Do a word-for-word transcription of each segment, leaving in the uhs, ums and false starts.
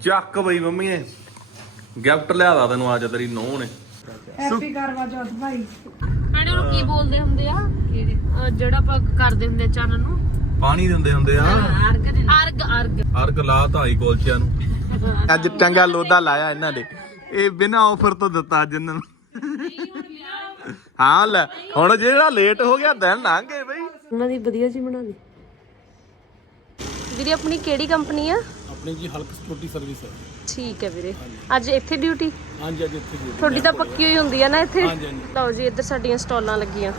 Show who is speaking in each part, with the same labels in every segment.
Speaker 1: ਚੱਕ ਬਈ ਮੰਮੀ ਨੇ ਗਿਫਟ ਲਿਆਦਾ ਤੈਨੂੰ ਅੱਜ ਤੇਰੀ ਨੂੰਹ ਨੇ।
Speaker 2: ਹੈਪੀ ਕਰਵਾ ਚੌਥ ਭਾਈ।
Speaker 3: ਮੈਨੇ ਉਹਨੂੰ ਕੀ ਬੋਲਦੇ ਹੁੰਦੇ ਆ ਕਿਹੜੇ ਜਿਹੜਾ ਆਪਾਂ ਕਰਦੇ ਹੁੰਦੇ ਚੰਨ ਨੂੰ
Speaker 1: ਪਾਣੀ ਦਿੰਦੇ ਹੁੰਦੇ ਆ
Speaker 3: ਅਰਗ ਅਰਗ ਅਰਗ
Speaker 1: ਅਰਗ ਲਾ ਧਾਈ ਕੋਲਚਿਆਂ ਨੂੰ। ਅੱਜ ਚੰਗਾ ਲੋਦਾ ਲਾਇਆ ਇਹਨਾਂ ਦੇ, ਇਹ ਬਿਨਾਂ ਆਫਰ ਤੋਂ ਦਿੱਤਾ ਅੱਜ ਇਹਨਾਂ ਨੂੰ। ਹਾਂ ਲੈ ਹੁਣ ਜਿਹੜਾ ਲੇਟ ਹੋ ਗਿਆ ਦਿਨ ਲੰਘ ਗਏ ਬਈ।
Speaker 3: ਉਹਨਾਂ ਦੀ ਵਧੀਆ ਜੀ ਬਣਾ ਲਈ ਵੀਰੇ। ਆਪਣੀ ਕਿਹੜੀ ਕੰਪਨੀ ਆ?
Speaker 4: ਆਪਣੀ ਜੀ ਹਲਕ ਸਿਕਿਉਰਿਟੀ ਸਰਵਿਸ ਹੈ।
Speaker 3: ਠੀਕ ਹੈ ਵੀਰੇ। ਅੱਜ ਇੱਥੇ ਡਿਊਟੀ?
Speaker 4: ਹਾਂਜੀ ਅੱਜ ਇੱਥੇ ਜੀ
Speaker 3: ਤੁਹਾਡੀ ਤਾਂ ਪੱਕੀ ਹੋਈ ਹੁੰਦੀ ਆ ਨਾ ਇੱਥੇ।
Speaker 4: ਹਾਂਜੀ ਹਾਂਜੀ।
Speaker 3: ਲਓ ਜੀ ਇੱਧਰ ਸਾਡੀਆਂ ਸਟਾਲਾਂ ਲੱਗੀਆਂ,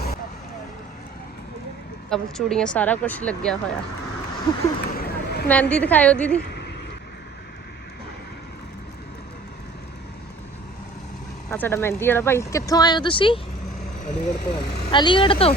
Speaker 3: ਅਬ ਚੂੜੀਆਂ ਸਾਰਾ ਕੁਝ ਲੱਗਿਆ ਹੋਇਆ। ਮਹਿੰਦੀ ਦਿਖਾਇਓ ਦੀਦੀ। ਆ ਸਾਡਾ ਮਹਿੰਦੀ ਵਾਲਾ ਭਾਈ। ਕਿੱਥੋਂ ਆਏ ਹੋ ਤੁਸੀਂ?
Speaker 4: ਅਲੀਗੜ੍ਹ ਤੋਂ
Speaker 3: ਅਲੀਗੜ੍ਹ ਤੋਂ।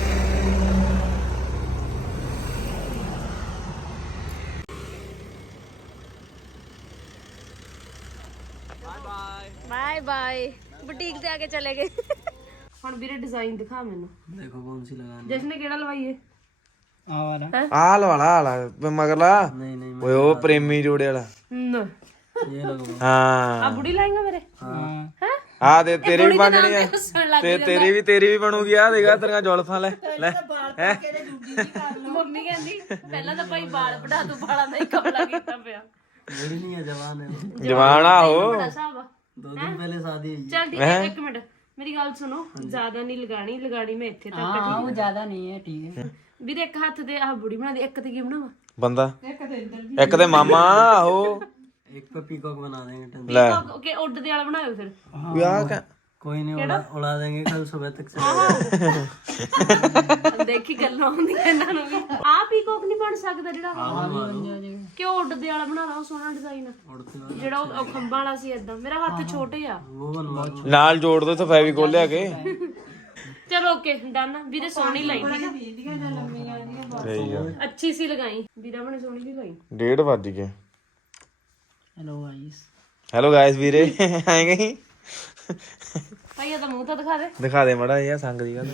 Speaker 3: Bye bye. ਬੁਟੀਕ ਤੇ ਆ ਕੇ ਚਲੇ ਗਏ। ਹੁਣ ਵੀਰੇ ਡਿਜ਼ਾਈਨ ਦਿਖਾ ਮੈਨੂੰ।
Speaker 4: ਦੇਖੋ ਕੌਣ ਸੀ ਲਗਾਣੀ।
Speaker 3: ਜਸ਼ਨ ਨੇ ਕਿਹੜਾ ਲਵਾਈਏ?
Speaker 4: ਆ ਵਾਲਾ
Speaker 1: ਆਹ ਲਵਾਲਾ ਆਲਾ ਮਗਰਲਾ
Speaker 4: ਨਹੀਂ ਨਹੀਂ
Speaker 1: ਓਏ ਉਹ ਪ੍ਰੇਮੀ ਜੋੜੇ ਵਾਲਾ।
Speaker 3: ਨਾ
Speaker 4: ਇਹ ਲਗਵਾ।
Speaker 1: ਹਾਂ
Speaker 3: ਆ ਬੁੜੀ ਲਾਏਗਾ ਮੇਰੇ।
Speaker 4: ਹਾਂ
Speaker 3: ਹੈ
Speaker 1: ਆ ਤੇ ਤੇਰੇ ਵੀ ਬਣਨੀ ਆ ਤੇ ਤੇਰੀ ਵੀ ਤੇਰੀ ਵੀ ਬਣੂਗੀ। ਆ ਦੇਗਾ ਤੇਰੀਆਂ ਜੁਲਫਾਂ ਲੈ ਲੈ ਹੈ।
Speaker 3: ਮੰਮੀ ਕਹਿੰਦੀ ਪਹਿਲਾਂ ਤਾਂ ਭਾਈ ਵਾਲ ਵਢਾ ਤੂੰ ਵਾਲਾਂ ਦਾ ਹੀ ਕਮਲਾ ਕੀਤਾ ਪਿਆ।
Speaker 4: ਬੁੜੀ ਨਹੀਂ ਹੈ ਜਵਾਨ ਹੈ।
Speaker 1: ਜਵਾਨ ਆ ਹੋ।
Speaker 3: ਬੜਾ ਹਿਸਾਬ ਆ।
Speaker 4: ਦੋ ਦਿਨ ਪਹਿਲੇ शादी हुई।
Speaker 3: ਚੱਲ ਠੀਕ ਹੈ ਇੱਕ ਮਿੰਟ ਮੇਰੀ ਗੱਲ ਸੁਣੋ। ਜ਼ਿਆਦਾ ਨਹੀਂ ਲਗਾਣੀ, ਲਗਾਣੀ ਮੈਂ ਇੱਥੇ ਤੱਕ।
Speaker 4: ਹਾਂ ਉਹ ਜ਼ਿਆਦਾ ਨਹੀਂ ਹੈ ਠੀਕ ਹੈ।
Speaker 3: ਵੀਰੇ ਇੱਕ ਹੱਥ ਤੇ ਆਹ ਬੁੜੀ ਬਣਾ ਦੇ, ਇੱਕ ਤੇ ਕੀ ਬਣਾਵਾ?
Speaker 1: ਬੰਦਾ ਇੱਕ ਤੇ ਮਾਮਾ ਆਹੋ।
Speaker 4: एक पे पीकॉक बना देंगे।
Speaker 1: ਲੈ
Speaker 3: ਓਕੇ ਉੱਡਦੇ ਵਾਲਾ ਬਣਾਇਓ ਫਿਰ।
Speaker 1: ਵਿਆਹ ਕਾ
Speaker 4: कोई नहीं उड़ा उड़ा देंगे कल सुबह तक से।
Speaker 3: ਦੇਖੀ ਗੱਲਾਂ ਹੁੰਦੀਆਂ ਇਹਨਾਂ ਨੂੰ ਵੀ। ਆਹ ਪੀਕੋਕ ਨਹੀਂ ਬਣ ਸਕਦਾ ਜਿਹੜਾ? ਕਿਉਂ ਉੱਡਦੇ ਵਾਲਾ ਬਣਾ ਲਾ, ਉਹ ਸੋਹਣਾ ਡਿਜ਼ਾਈਨ ਆ। ਜਿਹੜਾ ਉਹ ਉਹ ਖੰਭਾਂ ਵਾਲਾ ਸੀ ਏਦਾਂ। ਮੇਰਾ ਹੱਥ ਛੋਟੇ ਆ।
Speaker 4: वो बनवा दो।
Speaker 1: ਨਾਲ ਜੋੜ ਦੋ ਤੇ ਫੈਵੀਕੋਲ ਲਿਆ ਕੇ।
Speaker 3: ਚਲੋ ਓਕੇ ਡਨ। ਵੀਰੇ ਸੋਹਣੀ ਲਾਈ ਠੀਕ ਆ। ਅੱਛੀ ਸੀ ਲਗਾਈ ਵੀਰਾ ਬਣੇ, ਸੋਹਣੀ ਵੀ ਲਾਈ।
Speaker 1: ਡੇਢ ਵੱਜ ਗਏ।
Speaker 4: Hello guys.
Speaker 1: ਹੈਲੋ ਗਾਇਸ ਵੀਰੇ ਆਏ ਗਈ
Speaker 3: ਭਾਈ ਇਹਦਾ ਮੂੰਹ ਤਾਂ ਦਿਖਾ ਦੇ।
Speaker 1: ਦਿਖਾ ਦੇ ਮੜਾ ਇਹ ਸੰਗ ਦੀ ਗੱਲ।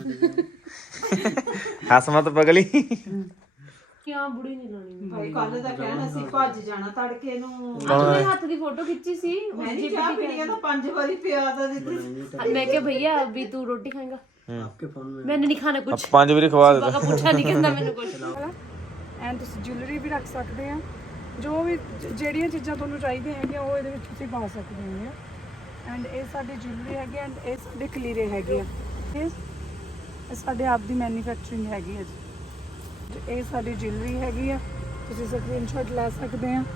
Speaker 1: ਹੱਸ ਮਤ ਪਗਲੀ।
Speaker 3: ਕਿਉਂ ਬੁੜੀ ਨਹੀਂ ਲਾਣੀ?
Speaker 2: ਭਾਈ ਕੱਲ ਤਾਂ ਕਹਿਣਾ ਸੀ ਭੱਜ ਜਾਣਾ ਤੜਕੇ ਨੂੰ।
Speaker 3: ਆਪਣੇ ਹੱਥ ਦੀ ਫੋਟੋ ਖਿੱਚੀ ਸੀ।
Speaker 2: ਮੈਂ ਨਹੀਂ ਚਾਹ ਪੀਣੀ ਆ ਤਾਂ ਪੰਜ ਵਾਰੀ ਪਿਆ ਤਾਂ ਦਿੱਤੀ।
Speaker 3: ਮੈਂ ਕਿਹਾ ਭਈਆ ਵੀ ਤੂੰ ਰੋਟੀ ਖਾਏਗਾ?
Speaker 4: आपके फोन में
Speaker 3: मैंने नहीं खाना कुछ।
Speaker 1: ਪੰਜ ਵਾਰੀ ਖਵਾ ਦੇ।
Speaker 3: ਬਾਗਾ ਪੁੱਛਾ ਨਹੀਂ ਕਹਿੰਦਾ ਮੈਨੂੰ ਕੁਝ।
Speaker 2: ਐਂਡ ਤੁਸੀਂ ਜੁਐਲਰੀ ਵੀ ਰੱਖ ਸਕਦੇ ਆ। ਜੋ ਵੀ ਜ- ਜਿਹੜੀਆਂ ਚੀਜ਼ਾਂ ਤੁਹਾਨੂੰ ਚਾਹੀਦੀਆਂ ਹੈਗੀਆਂ ਉਹ ਇਹਦੇ ਵਿੱਚ ਤੁਸੀਂ ਪਾ ਸਕਦੇ ਹੋ। ਐਂਡ ਇਹ ਸਾਡੀ ਜੁਐਲਰੀ ਹੈਗੀ ਐਂਡ ਇਹ ਸਾਡੇ ਕਲੀਰੇ ਹੈਗੇ ਆ। ਇਹ ਇਹ ਸਾਡੇ ਆਪ ਦੀ ਮੈਨੂਫੈਕਚਰਿੰਗ ਹੈਗੀ ਹੈ ਜੀ। ਇਹ ਸਾਡੀ ਜੁਐਲਰੀ ਹੈਗੀ ਆ, ਤੁਸੀਂ ਸਕਰੀਨਸ਼ਾਟ ਲੈ ਸਕਦੇ ਆ।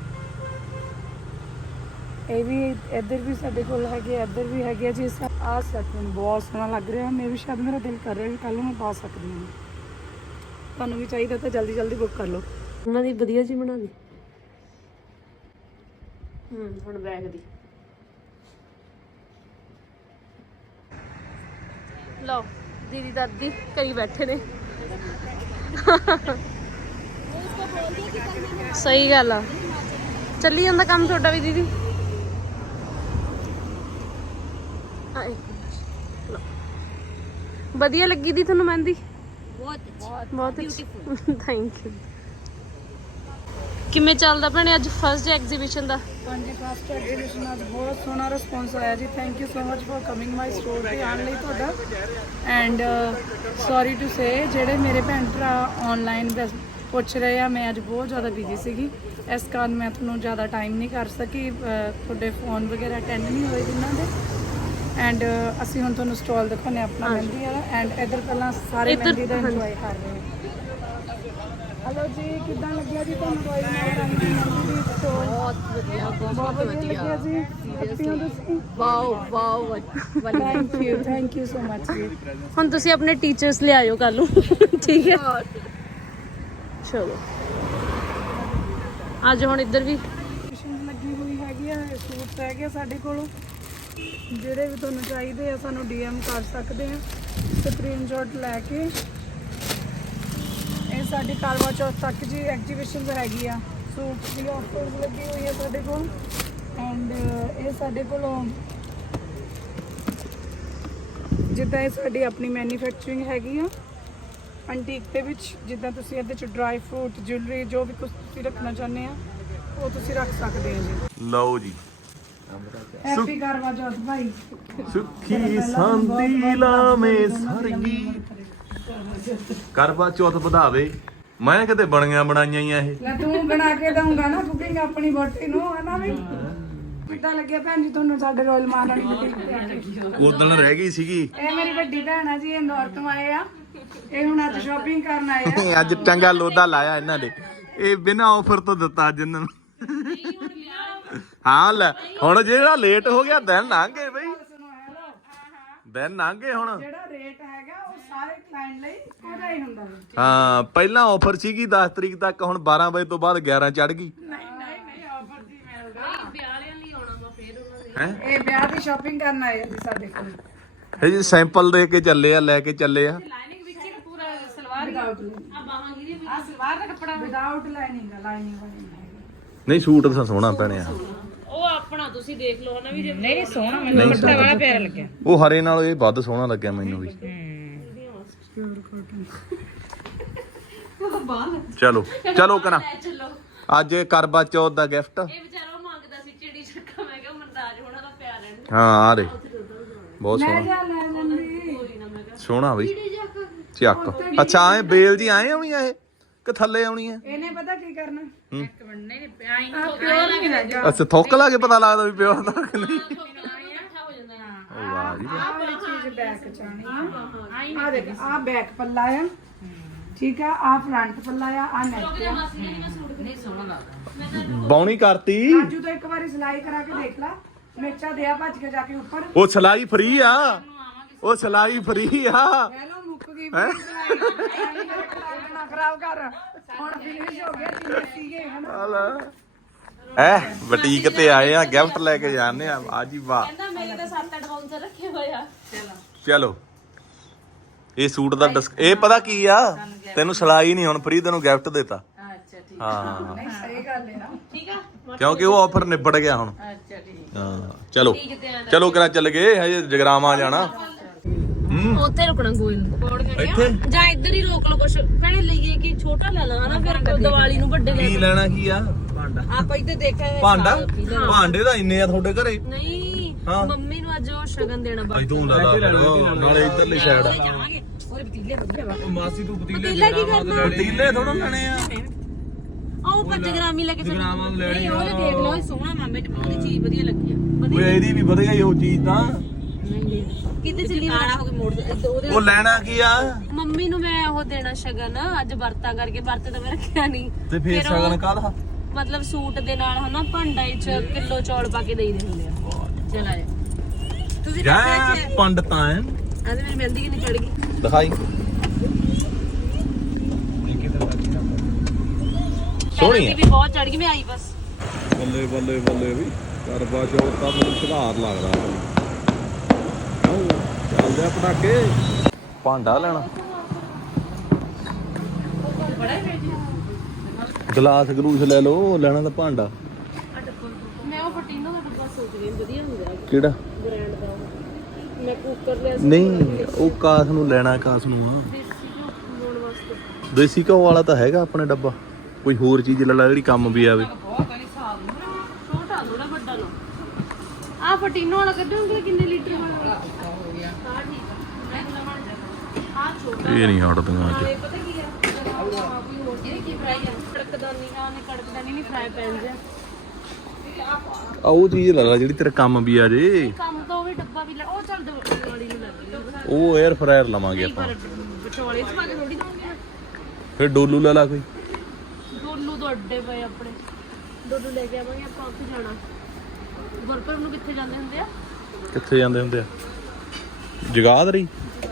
Speaker 2: ਇਹ ਵੀ ਇੱਧਰ ਵੀ ਸਾਡੇ ਕੋਲ ਹੈਗੇ, ਇੱਧਰ ਵੀ ਹੈਗੇ ਆ ਜੀ। ਆਹ ਸੈਟ ਮੈਨੂੰ ਬਹੁਤ ਸੋਹਣਾ ਲੱਗ ਰਿਹਾ। ਮੈਂ ਵੀ ਸ਼ਾਇਦ ਮੇਰਾ ਦਿਲ ਕਰ ਰਿਹਾ ਕਿ ਕੱਲ੍ਹ ਨੂੰ ਮੈਂ ਪਾ ਸਕਦੀ ਹਾਂ। ਤੁਹਾਨੂੰ ਵੀ ਚਾਹੀਦਾ ਤਾਂ ਜਲਦੀ ਜਲਦੀ ਬੁੱਕ ਕਰ ਲਓ।
Speaker 3: ਉਹਨਾਂ ਦੀ ਵਧੀਆ ਜੀ ਬਣਾ ਲਈ। ਹੂੰ ਹੁਣ ਬੈਗ ਦੀ ਲਓ। ਦੀਦੀ ਦਾਦੀ ਕਰੀ ਬੈਠੇ ਨੇ। ਸਹੀ ਗੱਲ ਆ। ਚੱਲੀ ਜਾਂਦਾ ਕੰਮ ਤੁਹਾਡਾ ਵੀ ਦੀਦੀ? ਆਏ ਲਓ। ਵਧੀਆ ਲੱਗੀ ਦੀ ਤੁਹਾਨੂੰ ਮਹਿੰਦੀ? ਬਹੁਤ ਬਹੁਤ ਬਿਊਟੀਫੁਲ। Thank you. ਕਿਵੇਂ ਚੱਲਦਾ ਭੈਣੇ ਅੱਜ ਫਸਟ ਡੇ ਐਗਜ਼ੀਬਿਸ਼ਨ ਦਾ?
Speaker 2: ਹਾਂਜੀ ਫਸਟ ਐਗਜ਼ੀਬਿਸ਼ਨ ਅੱਜ ਬਹੁਤ ਸੋਹਣਾ ਰਿਸਪੌਂਸ ਆਇਆ ਜੀ। Thank you so much for coming my store ਤੇ ਆਉਣ ਲਈ ਤੁਹਾਡਾ। ਐਂਡ ਸੌਰੀ ਟੂ ਸੇ ਜਿਹੜੇ ਮੇਰੇ ਭੈਣ ਭਰਾ ਆਨਲਾਈਨ ਪੁੱਛ ਰਹੇ ਆ, ਮੈਂ ਅੱਜ ਬਹੁਤ ਜ਼ਿਆਦਾ ਬਿਜ਼ੀ ਸੀਗੀ, ਇਸ ਕਾਰਨ ਮੈਂ ਤੁਹਾਨੂੰ ਜ਼ਿਆਦਾ ਟਾਈਮ ਨਹੀਂ ਕਰ ਸਕੀ। ਅਹ, ਤੁਹਾਡੇ ਫੋਨ ਵਗੈਰਾ ਅਟੈਂਡ ਨਹੀਂ ਹੋਏ ਜਿਨ੍ਹਾਂ ਦੇ। ਐਂਡ ਅਸੀਂ ਹੁਣ ਤੁਹਾਨੂੰ ਸਟਾਲ ਦਿਖਾਉਂਦੇ ਆਪਣਾ ਮਹਿੰਦੀ ਵਾਲਾ। ਐਂਡ ਇੱਧਰ ਪਹਿਲਾਂ ਸਾਰੇ ਮਹਿੰਦੀ ਦਾ ਇੰਜੋਏ ਕਰ ਰਹੇ ਆ। ਹੈਲੋ ਜੀ, ਕਿੱਦਾਂ ਲੱਗਿਆ ਜੀ ਤੁਹਾਨੂੰ ਰੋਇਲ ਮਹਾਰਾਣੀ ਦੀ ਮਹਿੰਦੀ ਦੀ ਸਟਾਲ?
Speaker 3: ਬਹੁਤ ਵਧੀਆ
Speaker 2: ਬਹੁਤ ਵਧੀਆ ਲੱਗਿਆ ਜੀ। ਹੈਪੀ ਹੋ ਤੁਸੀਂ?
Speaker 3: Wow wow.
Speaker 2: Thank you thank you so much ਜੀ।
Speaker 3: ਹੁਣ ਤੁਸੀਂ ਆਪਣੇ ਟੀਚਰਸ ਲੈ ਆਇਓ ਕੱਲ ਨੂੰ ਠੀਕ ਹੈ? ਚਲੋ ਅੱਜ ਹੁਣ ਇੱਧਰ ਵੀ
Speaker 2: ਮਸ਼ੀਨ ਲੱਗੀ ਹੋਈ ਹੈਗੀ ਆ। ਸੂਟ ਹੈਗੇ ਆ ਸਾਡੇ ਕੋਲ, ਜਿਹੜੇ ਵੀ ਤੁਹਾਨੂੰ ਚਾਹੀਦੇ ਆ ਸਾਨੂੰ ਡੀ ਐਮ ਕਰ ਸਕਦੇ ਆ ਸਕਰੀਨਸ਼ਾਟ ਲੈ ਕੇ। ਇਹ ਸਾਡੀ ਕਰਵਾ ਚੌਥ ਤੱਕ ਜੀ ਐਗਜ਼ੀਬਿਸ਼ਨ ਹੈਗੀ ਆ। ਸੂਟ ਦੀ ਆਫਰਸ ਲੱਗੀ ਹੋਈ ਆ ਸਾਡੇ ਕੋਲ। ਐਂਡ ਇਹ ਸਾਡੇ ਕੋਲੋਂ ਜਿੱਦਾਂ ਇਹ ਸਾਡੀ ਆਪਣੀ ਮੈਨੂਫੈਕਚਰਿੰਗ ਹੈਗੀ ਆ ਐਂਟੀਕ ਦੇ ਵਿੱਚ। ਜਿੱਦਾਂ ਤੁਸੀਂ ਇਹਦੇ ਚ ਡਰਾਈ ਫਰੂਟ, ਜੁਐਲਰੀ, ਜੋ ਵੀ ਕੁਝ ਤੁਸੀਂ ਰੱਖਣਾ ਚਾਹੁੰਦੇ ਆ ਉਹ ਤੁਸੀਂ ਰੱਖ ਸਕਦੇ ਹੋ ਜੀ।
Speaker 1: ਲਓ ਜੀ
Speaker 2: ਹੈਪੀ ਕਰਵਾ ਚੌਥ ਭਾਈ।
Speaker 1: ਸੁਖੀ ਸੰਤੀ ਲਾਵੇਂ ਸਰਗੀ ਕਰਵਾ ਚੌਥ ਵਧਾਵੇ। ਮੈਂ ਕਿਤੇ ਬਣੀਆਂ ਬਣਾਈਆਂ ਹੀ ਆ ਇਹ।
Speaker 2: ਲੈ ਤੂੰ ਬਣਾ ਕੇ ਦਊਂਗਾ ਨਾ ਕੁਕਿੰਗ ਆਪਣੀ ਵੋਟੀ ਨੂੰ, ਹੈ ਨਾ ਵੀ। ਕਿੱਦਾਂ ਲੱਗਿਆ ਭੈਣ ਜੀ ਤੁਹਾਨੂੰ ਸਾਡੇ ਰੋਇਲ ਮਹਾਰਾਣੀ ਬੁਟੀਕ?
Speaker 1: ਉਦਣ ਰਹਿ ਗਈ ਸੀਗੀ।
Speaker 2: ਇਹ ਮੇਰੀ ਵੱਡੀ ਭੈਣ ਆ ਜੀ, ਇੰਦੌਰ ਤੋਂ ਆਏ ਆ। ਇਹ ਹੁਣ ਅੱਜ ਸ਼ਾਪਿੰਗ ਕਰਨ ਆਏ ਆ।
Speaker 1: ਅੱਜ ਚੰਗਾ ਲੋਦਾ ਲਾਇਆ ਇਹਨਾਂ ਨੇ। ਇਹ ਬਿਨਾਂ ਆਫਰ ਤੋਂ ਦਿੱਤਾ ਅੱਜ ਇਹਨਾਂ ਨੂੰ। ਹਾਂ ਲੈ ਹੁਣ ਜਿਹੜਾ ਲੇਟ ਹੋ ਗਿਆ ਦਿਨ ਲੰਘ ਗਏ ਬਈ, ਦਿਨ ਲੰਘ ਗਏ ਹੁਣ।
Speaker 2: ਜਿਹੜਾ ਰੇਟ ਹੈਗਾ ਉਹ ਸਾਰੇ ਕਲਾਇੰਟ ਲਈ ਇੱਕੋ ਜਿਹਾ ਹੀ ਹੁੰਦਾ ਹੈ।
Speaker 1: ਹਾਂ ਪਹਿਲਾਂ ਆਫਰ ਸੀਗੀ ਦਸ ਤਰੀਕ ਤੱਕ, ਹੁਣ ਬਾਰਾਂ ਵਜੇ ਤੋਂ ਬਾਅਦ ਗਿਆਰਾਂ ਚੜ ਗਈ।
Speaker 2: ਨਹੀਂ ਨਹੀਂ ਨਹੀਂ ਆਫਰ ਜੀ ਮਿਲਦਾ।
Speaker 3: ਵਿਆਹ ਵਾਲਿਆਂ ਲਈ ਆਉਣਾ ਵਾ ਫੇਰ ਉਹਨਾਂ ਦੇ।
Speaker 1: ਹੈ
Speaker 2: ਇਹ ਵਿਆਹ ਦੀ ਸ਼ਾਪਿੰਗ ਕਰਨ ਆਏ ਆ ਜੀ ਸਾਡੇ ਕੋਲ।
Speaker 1: ਇਹ ਜੀ ਸੈਂਪਲ ਦੇ ਕੇ ਚੱਲੇ ਆ, ਲੈ ਕੇ ਚੱਲੇ ਆ।
Speaker 3: ਲਾਈਨਿੰਗ ਵਿੱਚ ਹੀ ਪੂਰਾ ਸਲਵਾਰ
Speaker 2: ਵਿਦਆਊਟ
Speaker 3: ਆ ਬਾਹਾਂ ਗਿਰੀ ਵੀ
Speaker 2: ਆ ਸਲਵਾਰ ਦਾ ਕੱਪੜਾ ਵਿਦਆਊਟ ਲਾਈਨਿੰਗ ਆ, ਲਾਈਨਿੰਗ ਵਾਲੀ ਨਹੀਂ।
Speaker 1: ਨਹੀਂ ਸੂਟ ਤਾਂ ਸੋਹਣਾ ਪੈਣਿਆ।
Speaker 3: ਉਹ ਆਪਣਾ ਤੁਸੀਂ ਦੇਖ ਲਓ ਹਨਾ ਵੀ ਜੇ
Speaker 2: ਨਹੀਂ ਸੋਹਣਾ ਮੈਨੂੰ ਕੱਪੜਾ ਵਾਲਾ ਪਿਆਰਾ ਲੱਗਿਆ।
Speaker 1: ਉਹ ਹਰੇ ਨਾਲੋਂ ਇਹ ਵੱਧ ਸੋਹਣਾ ਲੱਗਿਆ ਮੈਨੂੰ ਵੀ। ਚਲੋ ਚਲੋ ਕਰਾਂ
Speaker 3: ਚਲੋ
Speaker 1: ਅੱਜ ਕਰਵਾ ਚੌਥ ਦਾ ਗਿਫਟ।
Speaker 3: ਇਹ ਵਿਚਾਰਾ ਉਹ ਮੰਗਦਾ ਸੀ ਚਿੜੀ ਛੱਕਾ, ਮੈਂ ਕਿਹਾ ਮਨਰਾਜ ਹੋਣਾ ਦਾ ਪਿਆ ਲੈਣ
Speaker 1: ਹਾਂ ਆ ਰੇ ਬਹੁਤ
Speaker 2: ਲੈ
Speaker 1: ਸੋਹਣਾ
Speaker 2: ਜਾ ਲੈ ਜਾਂਦੀ।
Speaker 1: ਸੋਹਣਾ ਬਈ ਚੱਕ। ਅੱਛਾ ਐ ਬੇਲ ਜੀ ਆਏ ਆਉਣੀ ਆ ਇਹ ਕਿ ਥੱਲੇ ਆਉਣੀ ਆ?
Speaker 2: ਇਹਨੇ ਪਤਾ ਕੀ ਕਰਨਾ?
Speaker 1: ਹੂੰ।
Speaker 2: ਇੱਕ ਮਿੰਟ ਨਹੀਂ ਆਈ ਆ ਪਿਓਰ ਨਹੀਂ ਹੈਗਾ।
Speaker 1: ਅੱਛਾ ਥੁੱਕ ਲਾ ਕੇ ਪਤਾ ਲੱਗਦਾ ਵੀ ਪਿਓ ਦਾ ਕਿ ਨਹੀਂ।
Speaker 3: ਇਕੱਠਾ ਹੋ ਜਾਂਦਾ ਹੈ।
Speaker 1: ਉਹ ਵਾਹ ਜੀ ਵਾਹ।
Speaker 2: ਆਹ ਵਾਲੀ ਚੀਜ਼ ਬੈਕ ਚਾਣੀ ਆ। ਆ ਦੇਖ ਆ ਬੈਕ ਪੱਲਾ ਆ, ਠੀਕ ਆ। ਆ ਫਰੰਟ ਪੱਲਾ ਆ, ਆ ਨੈਕ ਆ।
Speaker 3: ਨਹੀਂ ਸੋਹਣਾ ਲੱਗਦਾ।
Speaker 1: ਬੌਣੀ ਕਰਤੀ।
Speaker 2: ਆਜੂ ਤਾਂ ਇੱਕ ਵਾਰੀ ਸਿਲਾਈ ਕਰਾ ਕੇ ਦੇਖ ਲਾ। ਮੇਚਾ ਦਿਆ ਭੱਜ ਕੇ ਜਾ ਕੇ ਉੱਪਰ।
Speaker 1: ਉਹ ਸਲਾਈ ਫਰੀ ਆ, ਉਹ ਸਲਾਈ ਫਰੀ ਆ।
Speaker 2: ਲੈ ਲਓ ਮੁੱਕ ਗਈ ਪੂਰੀ ਸਿਲਾਈ। ਨਾ ਖਰਾਬ ਕਰ। ਹੁਣ ਫਿਨਿਸ਼ ਹੋ ਗਿਆ ਜਿੰਨੇ ਸੀਗੇ ਹਨਾ।
Speaker 1: ਐ ਬੁਟੀਕ ਤੇ ਆਏ ਆ, ਗਿਫਟ ਲੈ ਕੇ ਜਾਂਦੇ ਆ। ਆ ਜੀ ਵਾਹ।
Speaker 3: ਕਹਿੰਦਾ ਮੇਰੇ ਤਾਂ ਸੱਤ ਅੱਠ ਬਾਉਂਸਰ ਰੱਖੇ ਹੋਏ ਆ। ਚਲੋ
Speaker 1: ਚਲੋ ਇਹ ਸੂਟ ਦਾ ਡਿਸਕ ਇਹ ਪਤਾ ਕੀ ਆ, ਤੈਨੂੰ ਸਲਾਈ ਨਹੀਂ ਹੁਣ ਫਰੀ, ਤੈਨੂੰ ਗਿਫਟ ਦਿੱਤਾ।
Speaker 2: ਅੱਛਾ ਠੀਕ
Speaker 1: ਹਾਂ
Speaker 2: ਨਹੀਂ ਸਹੀ ਗੱਲ ਹੈ ਨਾ।
Speaker 3: ਠੀਕ ਆ।
Speaker 1: ਕਿਉਂਕਿ ਉਹ ਆਫਰ ਨਿਬੜ ਗਿਆ ਹੁਣ।
Speaker 2: ਅੱਛਾ ਠੀਕ।
Speaker 1: ਹਾਂ ਚਲੋ ਚਲੋ ਕਿਹੜਾ ਚੱਲ ਗਏ, ਹਜੇ ਜਗਰਾਵਾਂ ਜਾਣਾ।
Speaker 3: ਉੱਥੇ ਰੁਕਣਾ ਗੋਇਲ ਕੋੜ
Speaker 1: ਇੱਥੇ
Speaker 3: ਜਾਂ ਇੱਧਰ ਹੀ ਰੋਕ ਲਓ ਕੁਛ ਭੈਣੇ ਲਈਏ ਕਿ ਛੋਟਾ ਲੈ ਲਾ ਹਨਾ, ਫਿਰ ਦੀਵਾਲੀ ਨੂੰ ਵੱਡੇ ਲੈ
Speaker 1: ਕੀ ਲੈਣਾ ਕੀ ਆ?
Speaker 3: ਆਪਾਂ ਇੱਥੇ ਦੇਖਿਆ
Speaker 1: ਭਾਂਡਾ ਭਾਂਡੇ ਤਾਂ ਇੰਨੇ ਆ ਤੁਹਾਡੇ ਘਰੇ।
Speaker 3: ਨਹੀਂ
Speaker 1: ਹਾਂ।
Speaker 3: ਮੰਮੀ ਨੂੰ ਅੱਜ ਉਹ ਸ਼ਗਨ ਦੇਣਾ
Speaker 1: ਅੱਜ ਤੂੰ ਲੈ ਲਾ ਨਾਲੇ ਇੱਧਰਲੀ ਸਾਈਡ
Speaker 3: ਜਾਵਾਂਗੇ ਉਹਦੇ ਪਤੀਲੇ ਵਧੀਆ ਵਾ।
Speaker 1: ਮਾਸੀ ਤੂੰ
Speaker 3: ਪਤੀਲਾ ਕੀ ਕਰਨਾ?
Speaker 1: ਪਤੀਲੇ ਥੋੜਾ ਲੈਣੇ ਆ।
Speaker 3: ਉਹ ਪੰਜ ਗ੍ਰਾਮੀ ਲੈ ਕੇ ਫਿਰ ਨਹੀਂ ਉਹਦੇ ਦੇਖ ਲਓ ਇਹ ਸੋਹਣਾ ਮਾਮੇ ਤੇ ਉਹਦੀ ਚੀਜ਼ ਵਧੀਆ ਲੱਗੀ ਆ। ਵਧੀਆ
Speaker 1: ਓਏ ਇਹਦੀ ਵੀ ਵਧੀਆ ਹੀ ਉਹ ਚੀਜ਼ ਤਾਂ।
Speaker 3: ਕਿਤੇ ਚੱਲੀ ਆਣਾ ਹੋ ਕੇ ਮੋੜ ਉਹਦੇ
Speaker 1: ਉਹ ਲੈਣਾ ਕੀ ਆ?
Speaker 3: ਮੰਮੀ ਨੂੰ ਮੈਂ ਉਹ ਦੇਣਾ ਸ਼ਗਨ ਅੱਜ ਵਰਤਾਂ ਕਰਕੇ, ਵਰਤ ਤਾਂ ਮੈਂ ਰੱਖਿਆ ਨਹੀਂ।
Speaker 1: ਤੇ ਫੇਰ
Speaker 3: ਫਿਰ ਉਹ-
Speaker 1: ਸਗਨ ਕਾਹਦਾ?
Speaker 3: ਮਤਲਬ ਸੂਟ ਦੇ ਨਾਲ ਹਨਾ ਭਾਂਡਾ ਚ ਕਿਲੋ ਚੌਲ ਪਾ ਕੇ ਦੇਈ ਦੇ ਹੁੰਦੇ ਆ। ਚਲ ਆ ਜਾ ਤੁਸੀਂ
Speaker 1: ਜੈ ਪੰਡਤਾਂ
Speaker 3: ਅੱਜ ਮੇਰੀ ਮਹਿੰਦੀ ਕਿੰਨੀ ਚੜ ਗਈ।
Speaker 1: ਦਿਖਾਈ ਸੋਹਣੀ
Speaker 3: ਮਹਿੰਦੀ
Speaker 1: ਆ।
Speaker 3: ਵੀ ਬਹੁਤ ਚੜ ਗਈ, ਮੈਂ ਆਈ ਬਸ।
Speaker 1: ਬੱਲੇ ਬੱਲੇ ਬੱਲੇ ਵੀ ਕਰਵਾ ਚੌਥ ਤਾਂ ਮੈਨੂੰ ਸੁਧਾਰ ਲੱਗਦਾ। ਆਓ ਚੱਲਦੇ ਆ ਪਟਾਕੇ। ਭਾਂਡਾ ਲੈਣਾ, ਗਲਾਸ ਗਲੂਸ ਲੈ ਲਓ। ਲੈਣਾ ਤਾਂ ਭਾਂਡਾ।
Speaker 3: ਮੈਂ ਉਹ ਫਟੀਨੋ ਦਾ ਡੱਬਾ ਸੋਚ ਰਹੀ ਹਾਂ, ਵਧੀਆ ਹੁੰਦਾ
Speaker 1: ਕਿਹੜਾ?
Speaker 3: ਬ੍ਰਾਂਡ ਦਾ। ਮੈਂ ਕੁੱਕਰ ਲਿਆ ਸੀ
Speaker 1: ਨਹੀਂ ਉਹ ਕਾਸ ਨੂੰ ਲੈਣਾ, ਕਾਸ ਨੂੰ ਆ।
Speaker 3: ਦੇਸੀ ਘਿਓ ਬਣਾਉਣ ਵਾਸਤੇ।
Speaker 1: ਦੇਸੀ ਘਿਓ ਵਾਲਾ ਤਾਂ ਹੈਗਾ ਆਪਣੇ ਡੱਬਾ। ਕੋਈ ਹੋਰ ਚੀਜ਼ ਲੈ ਲਾ ਜਿਹੜੀ ਕੰਮ ਵੀ ਆਵੇ।
Speaker 3: ਛੋਟਾ ਥੋੜਾ ਵੱਡਾ ਲਓ। ਆ ਫਟੀਨੋ ਵਾਲਾ ਕੱਢੋਗੇ ਕਿੰਨੇ ਲੀਟਰ ਵਾਲਾ? ਹੋ ਗਿਆ ਹਾਂ ਠੀਕ ਆ। ਮੈਂ ਲਵਾਂ ਆ ਛੋਟਾ।
Speaker 1: ਇਹ ਨਹੀਂ ਹਟਦੀਆਂ ਅੱਜ।
Speaker 3: ਇਹ ਪਤਾ ਕੀ ਹੈ ਕੋਈ ਹੋਰ ਇਹ ਕੀ ਫਰਾਈ ਹੈ ਕੜਕਦਾਨੀ ਆ ਨੇ ਕੜਕਦਾਨੀ ਨਹੀਂ ਫਰਾਈ ਪੈਨ ਜਿਹਾ
Speaker 1: ਆ ਉਹ ਚੀਜ਼ ਲੈ ਲਾ ਜਿਹੜੀ ਤੇਰੇ ਕੰਮ ਵੀ ਆ ਜੇ।
Speaker 3: ਕੰਮ ਤਾਂ ਉਹ ਵੀ ਡੱਬਾ ਵੀ ਲੈ ਉਹ ਚੱਲ ਦਿਵਾਲੀ ਨੂੰ ਲੱਗ
Speaker 1: ਉਹ 에ਅਰ ਫਰਾਇਰ ਲਵਾਂਗੇ ਆਪਾਂ।
Speaker 3: ਵਿਚੋਲੇ ਚ ਪਾ ਕੇ ਥੋੜੀ ਦਵਾਂਗੇ।
Speaker 1: ਫਿਰ ਡੋਲੂ ਲੈ ਲਾ ਕੋਈ।
Speaker 3: ਡੋਲੂ ਤੋਂ ਅੱਡੇ ਪਏ ਆਪਣੇ। ਡੋਲੂ ਲੈ ਕੇ ਆਵਾਂਗੇ ਆਪਾਂ ਉੱਥੇ ਜਾਣਾ। ਗੁਰਪੁਰਬ ਨੂੰ ਕਿੱਥੇ ਜਾਂਦੇ ਹੁੰਦੇ ਆ?
Speaker 1: ਕਿੱਥੇ ਜਾਂਦੇ ਹੁੰਦੇ ਆ? ਜਗਾਦਰੀ।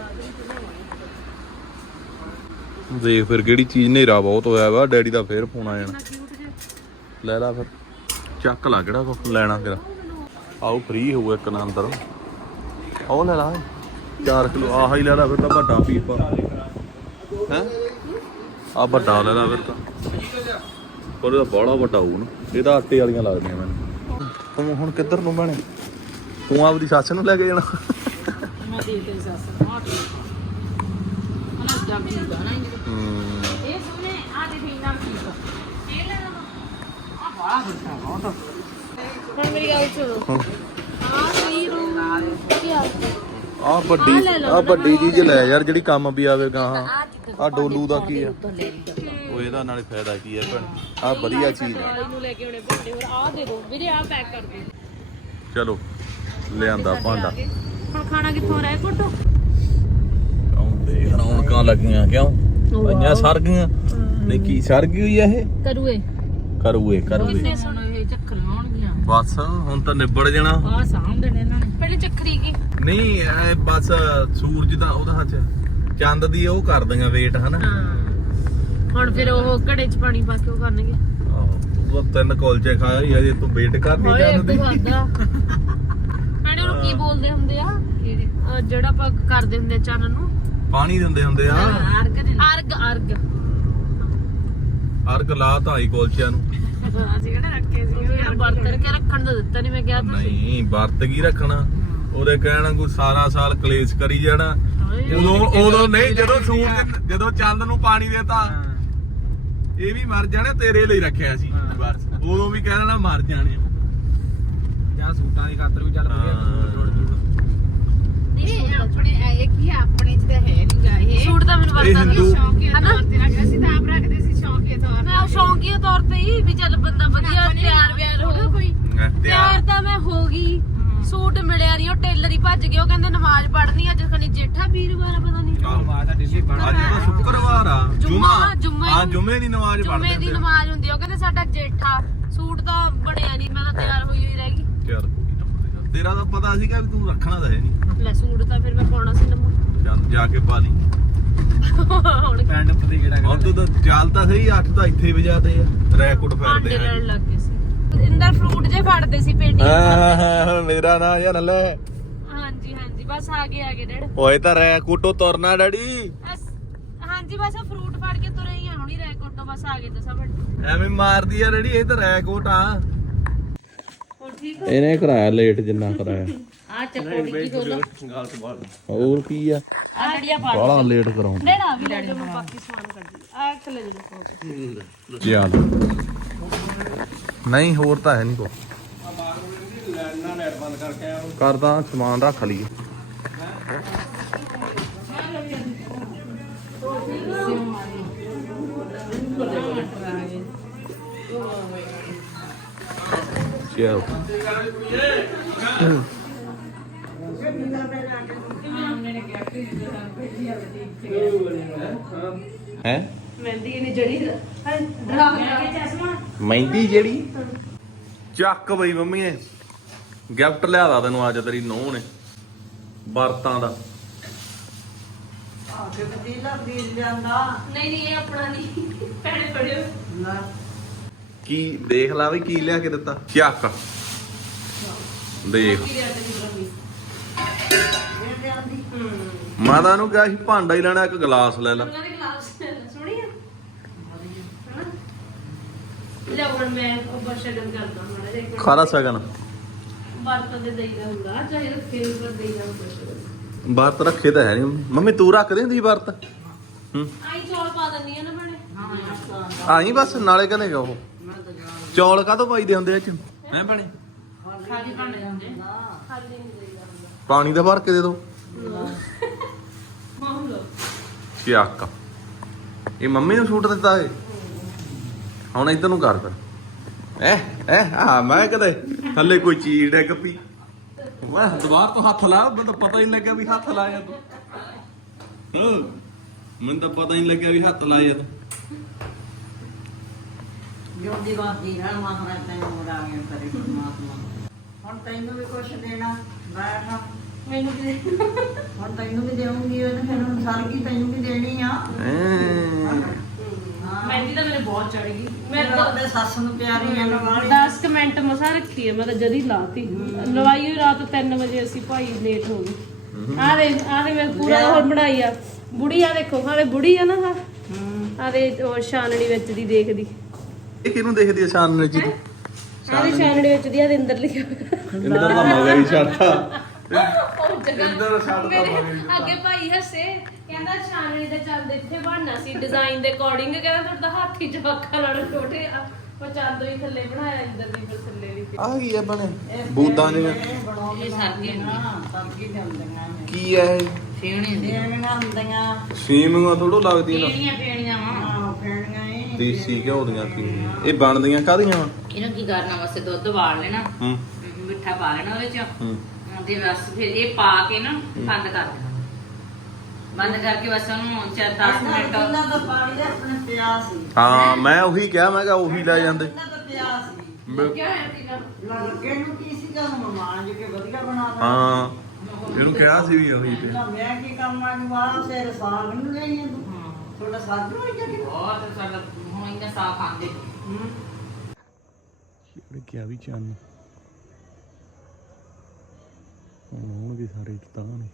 Speaker 1: ਦੇਖ ਫਿਰ ਕਿਹੜੀ ਚੀਜ਼, ਹਨੇਰਾ ਬਹੁਤ ਹੋਇਆ ਵਾ। ਡੈਡੀ ਦਾ ਫੇਰ ਫੋਨ ਆ ਜਾਣਾ। ਲੈ ਲਾ ਫਿਰ, ਚੱਕ ਲਾ ਕਿਹੜਾ ਕੁਛ ਲੈਣਾ ਤੇਰਾ। ਆਓ ਫ੍ਰੀ ਹੋਊ ਇੱਕ ਨਾ ਅੰਦਰ। ਉਹ ਲੈ ਲਾ ਚਾਰ ਕਿਲੋ। ਆਹ ਹੀ ਲੈ ਲਾ ਫਿਰ ਤਾਂ ਵੱਡਾ ਪੀਪਾ ਹੈ। ਆ ਵੱਡਾ ਲੈ ਲਾ ਫਿਰ ਤਾਂ। ਪਰ ਇਹਦਾ ਬੜਾ ਵੱਡਾ ਹੋਊ ਨਾ। ਇਹ ਤਾਂ ਆਟੇ ਵਾਲੀਆਂ ਲੱਗਦੀਆਂ ਮੈਨੂੰ। ਤੂੰ ਹੁਣ ਕਿੱਧਰ ਨੂੰ ਬਣੇ? ਤੂੰ ਆਪਦੀ ਸੱਸ ਨੂੰ ਲੈ ਕੇ ਜਾਣਾ?
Speaker 3: ਮੈਂ ਦੇ ਤੇਰੀ ਸੱਸ ਨੂੰ ਆ ਕੇ ਉਹਨਾਂ ਦਾ ਵੀ ਗਾਣਾ ਹੀ
Speaker 1: ਹੂੰ
Speaker 3: ਇਹ ਸੁਣੇ ਆ ਦੇ ਵੀ ਨਾਮ ਕੀ ਇਹ ਲੈ ਲਵਾਂ ਆ ਹੁਣ ਮੇਰੀ ਗੱਲ ਸੁਣੋ ਆ ਸਹੀ ਰੂ ਕੀ ਆ
Speaker 1: ਆ ਵੱਡੀ ਆ ਵੱਡੀ ਚੀਜ਼ ਲੈ ਯਾਰ ਜਿਹੜੀ ਕੰਮ ਵੀ ਆਵੇਗਾ ਹਾਂ ਆ ਡੋਲੂ ਦਾ ਕੀ ਆ ਉਹ ਇਹਦਾ ਨਾਲੇ ਫਾਇਦਾ ਕੀ ਆ ਭੈਣ ਆ ਵਧੀਆ ਚੀਜ਼ ਆ
Speaker 3: ਇਹਨੂੰ ਲੈ ਕੇ ਆਉਣੇ ਭਾਂਡੇ ਹੋਰ ਆ ਦੇ ਦੋ ਵੀਰੇ ਆ ਪੈਕ ਕਰ ਦੇ
Speaker 1: ਚਲੋ ਲਿਆਂਦਾ ਭਾਂਡਾ
Speaker 3: ਹੁਣ ਖਾਣਾ ਕਿੱਥੋਂ ਰਹਿ ਕੋਟੋ
Speaker 1: ਆਉਂਦੇ ਰੌਣਕਾਂ ਲੱਗੀਆਂ ਕਿਉਂ ਪਈਆਂ ਸਰ ਗਈਆਂ ਨਹੀਂ ਕੀ ਸਰ ਗਈ ਹੋਈ ਆ ਇਹ
Speaker 3: ਕਰੂਏ
Speaker 1: ਕਰੂਏ ਕਰੂਏ
Speaker 3: ਕਿੰਨੇ ਸੋਹਣੇ ਇਹ ਚੱਕਰ ਆਉਣਗੀਆਂ
Speaker 1: ਬਸ ਹੁਣ ਤਾਂ ਨਿਬੜ ਜਾਣਾ
Speaker 3: ਆ ਸਾਹਮਣੇ ਨੇ ਇਹਨਾਂ ਨੇ ਪਹਿਲੇ ਚੱਕਰੀ ਕੀ
Speaker 1: ਨਹੀਂ ਇਹ ਬਸ ਸੂਰਜ ਦਾ ਉਹਦਾ ਹੱਥ ਚੰਦ ਦੀ ਉਹ ਕਰ ਦਿੰਗਾ ਵੇਟ ਹਨਾ
Speaker 3: ਹਾਂ ਹੁਣ ਫਿਰ ਉਹ ਘੜੇ ਚ ਪਾਣੀ ਪਾ ਕੇ ਉਹ ਕਰਨਗੇ
Speaker 1: ਉਹ ਤਿੰਨ ਕੁਲਚੇ ਖਾਇਆ ਹੀ ਅਜੇ ਤੂੰ ਵੇਟ ਕਰਨੀ ਚੰਦ ਦੀ
Speaker 3: ਮੈਨੇ ਉਹਨੂੰ ਕੀ ਬੋਲਦੇ ਹੁੰਦੇ ਆ ਅਹ ਜਿਹੜਾ ਆਪਾਂ ਕਰਦੇ ਹੁੰਦੇ ਆ ਚੰਨ ਨੂੰ
Speaker 1: ਪਾਣੀ ਦਿੰਦੇ ਹੁੰਦੇ ਆ
Speaker 3: ਅਰਗ ਅਰਗ ਅਰਗ
Speaker 1: ਅਰਗ ਲਾ ਤਾਂ ਆਈ ਕੁਲਚਿਆਂ ਨੂੰ
Speaker 3: ਅਸੀਂ ਕਿਹੜੇ ਰੱਖੇ ਸੀ ਯਾਰ ਵਰਤ ਕੇ ਰੱਖਣ ਦਾ ਦਿੱਤਾ ਨਹੀਂ ਮੈਂ ਕਿਹਾ
Speaker 1: ਨਹੀਂ ਵਰਤ ਕੀ ਰੱਖਣਾ ਉਹਦੇ ਕਹਿਣਾ ਕੋਈ ਸਾਰਾ ਸਾਲ ਕਲੇਸ਼ ਕਰੀ ਜਾਣਾ ਉਦੋਂ ਉਦੋਂ ਨਹੀਂ ਜਦੋਂ ਸੂਰਜ ਜਦੋਂ ਚੰਦ ਨੂੰ ਪਾਣੀ ਦੇਤਾ ਇਹ ਵੀ ਮਰ ਜਾਣਾ ਤੇਰੇ ਲਈ ਰੱਖਿਆ ਸੀ ਬਸ ਉਦੋਂ ਵੀ ਕਹਿਣਾ ਮਰ ਜਾਣੇ ਜਾਂ ਸੂਟਾਂ ਦੀ ਖਾਤਰ ਵੀ ਚੱਲ
Speaker 5: ਇਹ ਆਪਣੇ ਇਹ ਕੀ ਆਪਣੇ ਚ ਤਾਂ ਹੈ ਨਹੀਂ ਗਾ ਇਹ
Speaker 3: ਸੂਟ ਤਾਂ ਮੈਨੂੰ
Speaker 1: ਇਹ
Speaker 3: ਵਰਤਾਂ
Speaker 1: ਹਿੰਦੂ
Speaker 5: ਸ਼ੌਂਕੀਆ ਤੌਰ ਤੇ ਰੱਖਦੇ ਸੀ ਤਾਂ ਆਪ ਰੱਖਦੇ ਸੀ ਸ਼ੌਂਕੀਆ ਤੌਰ
Speaker 3: ਮੈਂ ਸ਼ੌਂਕੀਆ ਤੌਰ ਤੇ ਹੀ ਵੀ ਚੱਲ ਬੰਦਾ ਵਧੀਆ ਤਿਆਰ ਵਿਆਰ ਹੋ
Speaker 5: ਕੋਈ
Speaker 3: ਤਿਆਰ ਤਾਂ ਮੈਂ ਹੋ ਗਈ ਸੂਟ ਮਿਲਿਆ ਨਹੀਂ ਉਹ ਟੇਲਰ ਹੀ ਭੱਜ ਗਏ ਉਹ ਕਹਿੰਦੇ ਨਮਾਜ਼ ਪੜ੍ਹਨੀ ਅੱਜ ਖਣੀ ਜੇਠਾ ਵੀਰਵਾਰ ਆ ਪਤਾ ਨਹੀਂ
Speaker 1: ਅੱਜ ਤਾਂ ਸ਼ੁੱਕਰਵਾਰ ਆ
Speaker 3: ਜੁਮਾ ਜੁਮੇ
Speaker 1: ਹਾਂ ਜੁਮੇ ਦੀ ਨਮਾਜ਼
Speaker 3: ਜੁਮੇ
Speaker 1: ਪੜ੍ਹਦੇ
Speaker 3: ਦੀ ਨਮਾਜ਼ ਹੁੰਦੀ ਆ, ਉਹ ਕਹਿੰਦੇ ਸਾਡਾ ਜੇਠਾ ਸੂਟ ਤਾਂ ਬਣਿਆ ਨਹੀਂ ਮੈਂ ਤਾਂ ਤਿਆਰ ਹੋਈ ਹੋਈ ਰਹਿ ਗਈ
Speaker 1: ਯਾਰ ਤੇਰਾ ਤਾਂ ਪਤਾ ਸੀਗਾ ਵੀ ਤੂੰ ਰੱਖਣਾ ਤਾਂ ਹੈ ਨਹੀਂ
Speaker 3: ਲੈ ਸੂਟ ਤਾਂ ਫਿਰ ਮੈਂ ਪਾਉਣਾ ਸੀ ਨਮੋ
Speaker 1: ਚੱਲ ਜਾ ਕੇ ਪਾ ਲਈ
Speaker 3: ਹੁਣ
Speaker 1: ਪੈਂਡ ਉੱਤੇ ਕਿਹੜਾ ਹੁਣ ਤੂੰ ਤਾਂ ਚੱਲ ਤਾਂ ਸਹੀ ਅੱਠ ਤਾਂ ਇੱਥੇ ਵਜਾਦੇ ਆ ਰੈਕੋਰਡ
Speaker 3: ਭਾਂਡੇ
Speaker 1: ਫੇਰਦੇ ਆ
Speaker 3: ਲੈਣ ਲੱਗ ਗਏ ਸੀ ਇੰਦਰ ਫਰੂਟ ਜੇ ਫੜਦੇ ਸੀ ਪੇਟੀ
Speaker 1: ਹਾਂ ਮੇਰਾ ਨਾਂ ਯਾਰ ਲੈ
Speaker 3: ਹਾਂਜੀ ਹਾਂਜੀ ਬਸ ਆ ਗਏ ਆ ਗਏ ਡੈਡ
Speaker 1: ਓਏ ਤਾਂ ਰੈਕੋਟੋ ਤੁਰਨਾ ਡੈਡੀ
Speaker 3: ਬਸ ਹਾਂਜੀ ਬਸ ਉਹ ਫਰੂਟ ਫੜ ਕੇ ਤੁਰੇ ਹੀ ਆ ਹੁਣੀ ਰੈਕੋਰਡ ਤੋਂ ਬਸ ਆ ਗਏ ਤਾਂ ਸਭ
Speaker 1: ਐਵੇਂ ਮਾਰਦੀ ਆ ਡੈਡੀ ਇਹ ਤਾਂ ਰੈਕੋਟ ਆ
Speaker 3: ਹੋਰ ਠੀਕ
Speaker 1: ਇਹਨੇ ਕਰਾਇਆ ਲੇਟ ਜਿੰਨਾ ਕਰਾਇਆ
Speaker 3: ਆ ਚੱਕੋੜੀ ਕੀ ਖੋਲੋ
Speaker 1: ਹੋਰ ਕੀ ਆ
Speaker 3: ਆ ਡੜੀਆਂ ਪਾ
Speaker 1: ਬਾਲਾ ਲੇਟ ਕਰਾਉਂ
Speaker 3: ਡੈਡਾ ਵੀ ਲੈ ਜਾਓ ਬਾਕੀ ਸਮਾਨ ਕੱਢ ਲਈ ਆ ਥੱਲੇ ਦੇ
Speaker 1: ਚੱਲ ਨਹੀਂ ਹੋਰ ਤਾਂ ਹੈ ਨਹੀਂ ਕੋ ਕਰਦਾ ਸਮਾਨ ਰੱਖ ਲਈਏ ਚਲ ਹੈ
Speaker 3: ਮਹਿੰਦੀ ਨੇ ਜੜੀ ਡਰਾ ਕੇ ਚਸ਼ਮਾ
Speaker 1: ਮਹਿੰਦੀ ਜਿਹੜੀ ਚੱਕ ਬਈ ਮੰਮੀ ਨੇ ਗਿਫਟ ਲਿਆਦਾ ਤੈਨੂੰ ਅੱਜ ਤੇਰੀ ਨੂੰਹ ਨੇ ਵਰਤਾਂ ਦਾ
Speaker 3: ਨਹੀਂ ਨਹੀਂ ਇਹ ਆਪਣਾ ਨਹੀਂ ਭੈਣੇ ਫੜਿਓ
Speaker 1: ਕੀ ਦੇਖ ਲਾ ਵੀ ਕੀ ਲਿਆ ਕੇ ਦਿੱਤਾ ਚੱਕ ਦੇਖ ਮਾਤਾ ਨੂੰ ਕਿਹਾ ਸੀ ਭਾਂਡਾ ਹੀ ਲੈਣਾ ਇੱਕ ਗਲਾਸ ਲੈ ਲਾ
Speaker 3: ਉਹਨਾਂ ਦੇ ਗਲਾਸ ਸੋਹਣੀ ਆ ਲੈ ਹੁਣ ਮੈਂ ਉਹ ਬਸ਼ਗਨ ਕਰਦਾ ਮਾੜਾ ਜਿਹਾ
Speaker 1: ਖਾਰਾ ਸਗਨ
Speaker 3: ਵਰਤ ਦੇ ਦੇਈਦਾ ਹੁੰਦਾ ਚਾਹੇ ਰੱਖੇ ਉੱਪਰ ਦੇਈਦਾ ਹੁੰਦਾ
Speaker 1: ਵਰਤ ਰੱਖੇ ਤਾਂ ਹੈ ਨਹੀਂ ਮੰਮੀ ਤੂੰ ਰੱਖ ਦਿੰਦੀ ਵਰਤ ਹੂੰ
Speaker 3: ਆਈ ਚੌਲ ਪਾ ਦਿੰਦੀ ਆ ਨਾ ਭੈਣੇ
Speaker 1: ਆਈ ਬਸ ਨਾਲੇ ਕਹਿੰਦੇ ਉਹ ਚੌਲ ਕਾਹਤੋਂ ਪਾਈਦੇ ਹੁੰਦੇ ਆ ਚ ਹੈ ਭੈਣੇ
Speaker 3: ਖਾਲੀ ਭਾਂਡੇ ਹੁੰਦੇ ਖਾਲੀ ਨਹੀਂ ਦੇਈਦਾ ਹੁੰਦਾ
Speaker 1: ਪਾਣੀ ਦਾ ਭਰ ਕੇ ਦੇ ਦੋ
Speaker 3: ਮਾਹੌਲ
Speaker 1: ਚੱਕ ਇਹ ਮੰਮੀ ਨੂੰ ਸੂਟ ਦਿੱਤਾ ਏ ਹੁਣ ਇੱਧਰ ਨੂੰ ਕਰ ਫਿਰ ਐ ਐ ਆ ਮੈਂ ਕਦੇ ਥੱਲੇ ਕੋਈ ਚੀੜ ਹੈ ਕੱਪੀ ਮੈਂ ਦੁਬਾਰ ਤੋਂ ਹੱਥ ਲਾ ਮੈਨੂੰ ਤਾਂ ਪਤਾ ਹੀ ਨਹੀਂ ਲੱਗਿਆ ਵੀ ਹੱਥ ਲਾਇਆ ਤੂੰ ਹਾਂ ਮੈਨੂੰ ਤਾਂ ਪਤਾ ਹੀ ਨਹੀਂ ਲੱਗਿਆ ਵੀ ਹੱਥ ਲਾਇਆ ਤੂੰ
Speaker 4: ਜਿਉਂਦੀ ਵਾਦੀ ਰਹਿਣ ਮਹਾਰਾਜ ਤੈਨੂੰ ਮੁੜਾਂਗੇ ਕਰੇ ਪਰਮਾਤਮਾ ਹੁਣ ਤੈਨੂੰ ਵੀ ਕੁਛ ਦੇਣਾ ਬੈਠ
Speaker 3: ਮੈਨੂੰ ਵੀ ਦੇ
Speaker 4: ਹੁਣ ਤੈਨੂੰ ਵੀ ਦੇਵਾਂਗੀ ਉਹਨੇ ਫਿਰ ਹੁਣ ਸਰਗੀ ਤੈਨੂੰ ਵੀ ਦੇਣੀ ਆ
Speaker 3: ਮਹਿੰਦੀ ਤਾਂ ਮੇਰੇ ਬਹੁਤ ਚੜ ਗਈ
Speaker 4: ਮੈਂ
Speaker 3: ਮੈਂ
Speaker 4: ਤਾਂ ਆਪਣੇ ਸੱਸ ਨੂੰ ਪਿਆਰੀ ਆ ਨਵਾਲੀ
Speaker 3: ਦਸ ਕੁ ਮਿੰਟ ਮਸਾ ਰੱਖੀ ਹੈ ਮੈਂ ਤਾਂ ਜਦੀ ਲਾਤੀ ਲਵਾਈ ਹੋਈ ਰਾਤ ਤਿੰਨ ਵਜੇ ਅਸੀਂ ਭਾਈ ਲੇਟ ਹੋ ਗਏ ਆ ਦੇ ਆ ਦੇ ਮੈਂ ਪੂਰਾ ਹੋਰ ਬਣਾਈ ਆ ਬੁੜੀ ਆ ਦੇਖੋ ਹਾਲੇ ਬੁੜੀ ਆ ਨਾ ਆ ਦੇ ਉਹ ਛਾਨਣੀ ਵਿੱਚ ਦੀ ਦੇਖਦੀ
Speaker 1: ਇਹ ਕਿਹਨੂੰ ਦੇਖਦੀ ਆ ਸ਼ਾਨ ਜੀ ਤੂੰ
Speaker 3: ਆ ਦੇ ਛਾਨਣੀ ਵਿੱਚ ਦੀ ਆ ਦੇ ਅੰਦਰ ਲਿਖਿਆ
Speaker 1: ਇੰਦਰ ਦਾ ਮਗਰ ਹੀ ਛੱਡਤਾ
Speaker 3: ਉਹ ਜਗ੍ਹਾ
Speaker 1: ਇੰਦਰ ਛੱਡਤਾ
Speaker 3: ਮੇਰੇ
Speaker 1: ਮਗਰ ਹੀ
Speaker 3: ਅੱਗੇ ਭਾਈ ਹੱਸੇ ਕਹਿੰਦਾ ਛਾਨਣੀ ਦਾ ਚੰਦ ਇੱਥੇ ਬਣਨਾ ਸੀ ਡਿਜ਼ਾਈਨ ਦੇ ਅਕੋਰਡਿੰਗ ਕਹਿੰਦਾ ਤੁਹਾਡਾ ਹੱਥ ਹੀ ਜਵਾਕਾਂ ਨਾਲ ਛੋਟੇ ਆ ਉਹ ਚਾਦੋ ਹੀ ਥੱਲੇ ਬਣਾਇਆ ਇੰਦਰ ਦੀ ਫਿਰ ਥੱਲੇ ਵੀ
Speaker 1: ਆ ਕੀ ਆ ਬਣੇ ਬੂਦਾਂ ਦੀਆਂ
Speaker 4: ਇਹ ਸਰਦੀ ਨਾ ਸਰਦੀ ਦੇ ਹੁੰਦੀਆਂ ਨੇ
Speaker 1: ਕੀ ਆ ਇਹ
Speaker 5: ਫੇਣੀ ਦੀ
Speaker 4: ਫੇਣੀਆਂ ਹੁੰਦੀਆਂ
Speaker 1: ਸੀਮੀਆਂ ਥੋੜੋ ਲੱਗਦੀਆਂ ਨਾ
Speaker 5: ਫੇਣੀਆਂ ਫੇਣੀਆਂ ਵਾ
Speaker 4: ਹਾਂ ਫੇਣੀਆਂ ਇਹ
Speaker 1: ਦੇਸੀ ਘਿਓ ਦੀਆਂ ਕੀ ਇਹ ਬਣਦੀਆਂ ਕਾਹਦੀਆਂ ਵਾ
Speaker 5: ਇਹਨੂੰ ਕੀ ਕਰਨਾ ਵਾਸਤੇ ਦੁੱਧ ਵਾਲ ਲੈਣਾ
Speaker 1: ਹੂੰ
Speaker 5: ਮਿੱਠਾ ਪਾ ਲੈਣਾ ਉਹਦੇ ਚ
Speaker 1: ਹੂੰ
Speaker 5: ਤੇ ਬਸ ਫਿਰ ਇਹ ਪਾ ਕੇ ਨਾ ਬੰਦ ਕਰ ਦੇਣਾ ਬੰਦ ਕਰਕੇ ਬਸ ਉਹਨੂੰ ਚਾਰ ਦਸ ਮਿੰਟ
Speaker 4: ਕਿੰਨਾ ਤਾਂ ਪਾਣੀ ਦੇ ਆਪਣੇ ਪਿਆ ਸੀ
Speaker 1: ਹਾਂ ਮੈਂ ਉਹੀ ਕਿਹਾ ਮੈਂ ਕਿਹਾ ਉਹੀ ਲੈ ਜਾਂਦੇ
Speaker 4: ਕਿੰਨਾ ਤਾਂ ਪਿਆ ਸੀ
Speaker 1: ਮੈਂ-
Speaker 3: ਕਿਆ ਹੈ ਤੀਗਾ
Speaker 4: ਲੱਗੇ ਨੂੰ ਕੀ ਸੀਗਾ ਮਮਾਨ ਜੀ ਕੇ ਵਧੀਆ ਬਣਾ ਦੇ
Speaker 1: ਹਾਂ ਇਹਨੂੰ ਕਿਹਾ ਸੀ ਵੀ ਉਹੀ ਤੇ
Speaker 4: ਮੈਂ ਕੀ ਕੰਮ ਆਣ ਵਾਲਾ ਸਿਰ ਸਾਗ ਨੂੰ ਲਈ ਤੂੰ ਤੁਹਾਡਾ ਸਾਗ ਨੂੰ ਆਇਆ ਕਿ
Speaker 5: ਬਹੁਤ ਸਾਡਾ ਹੁਣ ਇਹਨਾਂ ਸਾਫ ਆਂਦੇ
Speaker 1: ਇਹ ਕਿਹਾ ਵੀ ਚੰਨ ਹੁਣ ਹੋਣਗੇ ਸਾਰੇ ਤਾਂ ਨੇ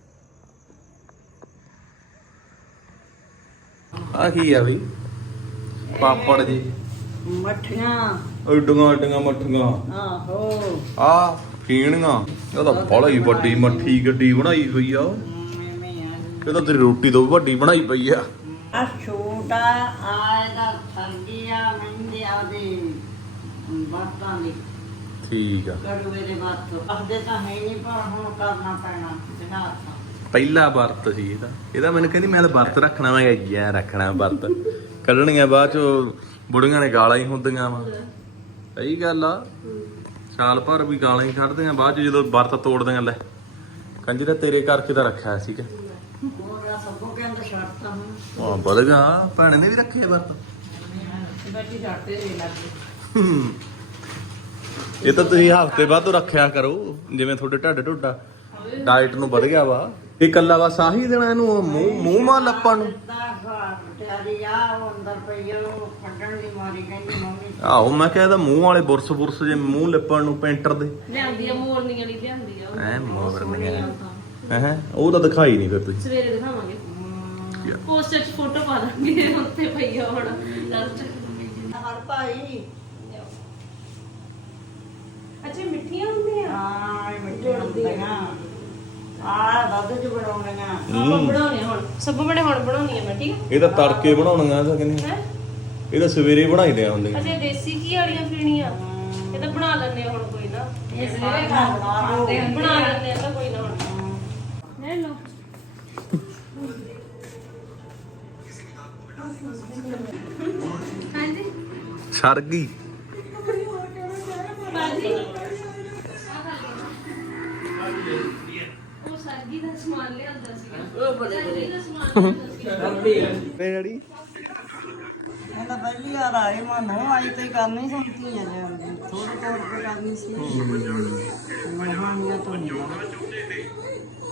Speaker 1: ਆ ਕੀ ਆ ਬਈ ਪਾਪੜ ਜੀ
Speaker 4: ਮੱਠੀਆਂ
Speaker 1: ਏਡੀਆਂ ਏਡੀਆਂ ਮੱਠੀਆਂ
Speaker 4: ਆਹੋ
Speaker 1: ਆ ਫੀਣੀਆਂ ਇਹ ਤਾਂ ਬੜਾ ਹੀ ਵੱਡੀ ਮੱਠੀ ਗੱਡੀ ਬਣਾਈ ਹੋਈ ਆ
Speaker 4: ਐਵੇਂ ਆ
Speaker 1: ਇਹ ਤਾਂ ਤੇਰੀ ਰੋਟੀ ਤੋਂ ਵੀ ਵੱਡੀ ਬਣਾਈ ਪਈ ਆ
Speaker 4: ਆ ਛੋਟਾ ਆਏਗਾ ਸਰਦੀਆਂ ਮਹਿੰਦੇ ਆਦੇ ਬਾਤਾਂ ਦੀ
Speaker 1: ਠੀਕ ਆ
Speaker 4: ਕੜੂਏ ਦੇ ਬਾਤ ਅਖਦੇ ਤਾਂ ਹੈ ਨਹੀਂ ਪਰ ਹੁਣ ਕਰਨਾ ਪੈਣਾ ਜਿਹੜਾ
Speaker 1: ਪਹਿਲਾ ਵਰਤ ਸੀ ਇਹਦਾ ਇਹਦਾ ਮੈਨੂੰ ਕਹਿੰਦੀ ਮੈਂ ਤਾਂ ਵਰਤ ਰੱਖਣਾ ਮੈਂ ਕਿਹਾ ਰੱਖਣਾ ਵਰਤ ਕੱਢਣੀਆਂ ਬਾਅਦ ਚ ਬੁੜੀਆਂ ਨੇ ਗਾਲਾਂ ਹੀ ਹੁੰਦੀਆਂ ਵਾ ਸਹੀ ਗੱਲ ਆ ਸਾਲ ਭਰ ਵੀ ਗਾਲਾਂ ਹੀ ਕੱਢਦੀਆਂ ਬਾਅਦ ਚ ਜਦੋਂ ਵਰਤ ਤੋੜਦੀਆਂ ਲੈ ਕੰਜੀ ਤਾਂ ਤੇਰੇ ਕਰਕੇ ਤਾਂ ਰੱਖਿਆ ਸੀਗਾ
Speaker 4: ਹੋਰ ਆ ਸਭੋ ਕੇ ਅੰਦਰ ਛੱਡਤਾ ਹੁਣ
Speaker 1: ਆ ਬੜਗਾ ਭੈਣੇ ਨੇ ਵੀ ਰੱਖਿਆ ਵਰਤ
Speaker 3: ਬੈਠੀ ਛੱਡਦੇ ਰੇ ਲੱਗੇ
Speaker 1: ਹੂੰ। ਇਹ ਤਾਂ ਤੁਸੀਂ ਹਫ਼ਤੇ ਬਾਅਦ ਤੋਂ ਰੱਖਿਆ ਕਰੋ ਜਿਵੇਂ ਤੁਹਾਡੇ ਢੱਡ ਢੁੱਡਾ ਡਾਈਟ ਨੂੰ ਵਧ ਗਿਆ ਵਾ ਇਹ ਕੱਲਾ ਬਸ ਆਹੀ ਦੇਣਾ ਇਹਨੂੰ ਮੂੰਹ ਮੂੰਹ ਮਾ ਲੱਪਾਂ ਨੂੰ
Speaker 4: ਦਾ ਤਿਆਰੀ ਆ ਉਹ ਅੰਦਰ ਪਈ ਆ ਉਹ ਕੱਢਣ ਦੀ ਮਾਰੀ ਕਹਿੰਦੀ ਮੰਮੀ
Speaker 1: ਆਹੋ ਮੈਂ ਕਿਹਾ ਇਹਦਾ ਮੂੰਹ ਵਾਲੇ ਬੁਰਸ ਬੁਰਸ ਜੇ ਮੂੰਹ ਲਿਪਣ ਨੂੰ ਪੈਂਟਰ ਦੇ
Speaker 3: ਲਿਆਂਦੀ ਆ ਮੋਰਨੀਆਂ ਲਈ ਲਿਆਂਦੀ ਆ ਉਹ।
Speaker 1: ਐ ਮੋਰਨੀਆਂ ਹੈ ਉਹ ਤਾਂ ਦਿਖਾਈ ਨਹੀਂ ਫਿਰ ਤੁਸੀਂ
Speaker 3: ਸਵੇਰੇ ਦਿਖਾਵਾਂਗੇ ਪੋਸਟਰ 'ਚ ਫੋਟੋ ਪਾ ਦਾਂਗੇ ਉੱਤੇ ਪਈ ਆ ਹੁਣ ਲਾਸਟ
Speaker 4: ਹਰ ਭਾਈ
Speaker 3: ਅੱਛਾ ਮਿੱਠੀਆਂ ਹੁੰਦੀਆਂ
Speaker 4: ਆ ਇਹ ਮਿੱਠੀਆਂ ਹੁੰਦੀਆਂ ਆ ਦੁੱਧ ਚ ਬਣਾਉਣੀਆਂ
Speaker 3: ਆਪਾਂ ਬਣਾਉਣੇ ਹੁਣ ਸਭ ਬੜੇ ਹੁਣ ਬਣਾਉਣੀ ਆ ਮੈਂ ਠੀਕ
Speaker 1: ਇਹ ਤਾਂ ਤੜਕੇ ਬਣਾਉਣੀਆਂ ਤਾਂ ਕਹਿੰਦੇ
Speaker 3: ਹੈ
Speaker 1: ਇਹ ਤਾਂ ਸਵੇਰੇ ਬਣਾਈ ਲਿਆ ਹੁੰਦੀਆਂ
Speaker 3: ਅਜੇ ਦੇਸੀ ਕੀ ਵਾਲੀਆਂ ਫੀਣੀਆਂ ਇਹ ਤਾਂ ਬਣਾ ਲੈਣੇ ਹੁਣ ਕੋਈ ਨਾ
Speaker 4: ਇਹ ਸਾਰੇ ਬਣਾ ਲਓ
Speaker 3: ਬਣਾ ਲੈਣੇ ਆ ਤਾਂ ਕੋਈ ਨਾ ਹੁਣ ਲੈ ਲਓ ਹਾਂਜੀ
Speaker 1: ਸਰ ਗਈ
Speaker 3: ਬਾਜੀ ਉਹ ਸਰਗੀ ਦਾ ਸਮਾਨ ਲਿਆਂਦਾ ਸੀਗਾ
Speaker 4: ਉਹ ਬੜੇ
Speaker 3: ਸਰਗੀ ਦਾ ਸਮਾਨ ਲਿਆਂਦਾ ਸੀਗਾ
Speaker 1: ਤੇ ਡੈਡੀ
Speaker 4: ਇਹਦਾ ਪਹਿਲੀ ਵਾਰ ਆਏ ਮਨੋਂ ਆਈ ਤੇ ਕਰਨੀ ਸੰਤੀ ਆ ਥੋੜਾ ਥੋੜਾ ਕਰਨੀ ਸੀ ਮਹਾਨੀਆਂ ਤੋਂ